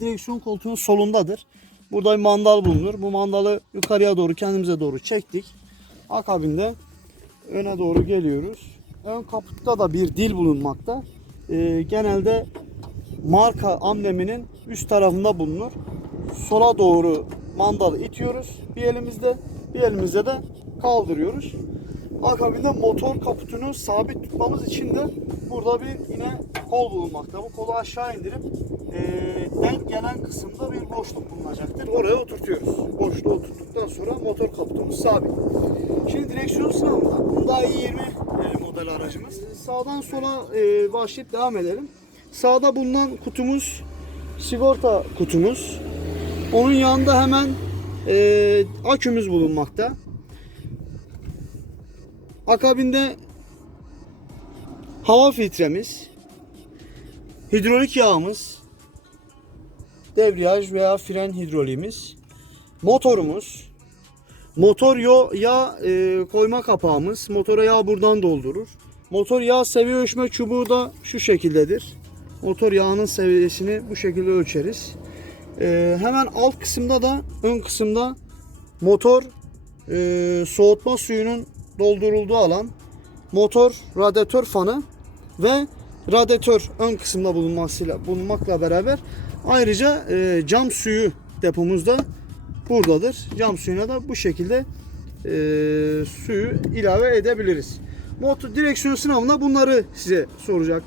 Direksiyon koltuğunun solundadır. Burada bir mandal bulunur. Bu mandalı yukarıya doğru kendimize doğru çektik. Akabinde öne doğru geliyoruz. Ön kaputta da bir dil bulunmakta. Ee, genelde marka ambleminin üst tarafında bulunur. Sola doğru mandalı itiyoruz bir elimizde, bir elimizde de kaldırıyoruz. Akabinde motor kaputunu sabit tutmamız için de burada bir yine kol bulunmakta. Bu kolu aşağı indirip eee denk gelen kısımda bir boşluk bulunacaktır. Oraya oturtuyoruz. Boşluğu oturttuktan sonra motor kaputumuz sabit. Şimdi direksiyon sınavında Hyundai i20 e, model aracımız. Sağdan sola e, başlayıp devam edelim. Sağda bulunan kutumuz sigorta kutumuz. Onun yanında hemen e, akümüz bulunmakta. Akabinde hava filtremiz, hidrolik yağımız, debriyaj veya fren hidroliğimiz, motorumuz, motor yağ e, koyma kapağımız, motora yağ buradan doldurur. Motor yağ seviye ölçme çubuğu da şu şekildedir. Motor yağının seviyesini bu şekilde ölçeriz. E, hemen alt kısımda da ön kısımda motor e, soğutma suyunun doldurulduğu alan, motor radyatör fanı ve radyatör ön kısımda bulunmasıyla bulunmakla beraber ayrıca e, cam suyu depomuz da buradadır. Cam suyuna da bu şekilde e, suyu ilave edebiliriz. Motor direksiyon sınavında bunları size soracaklar.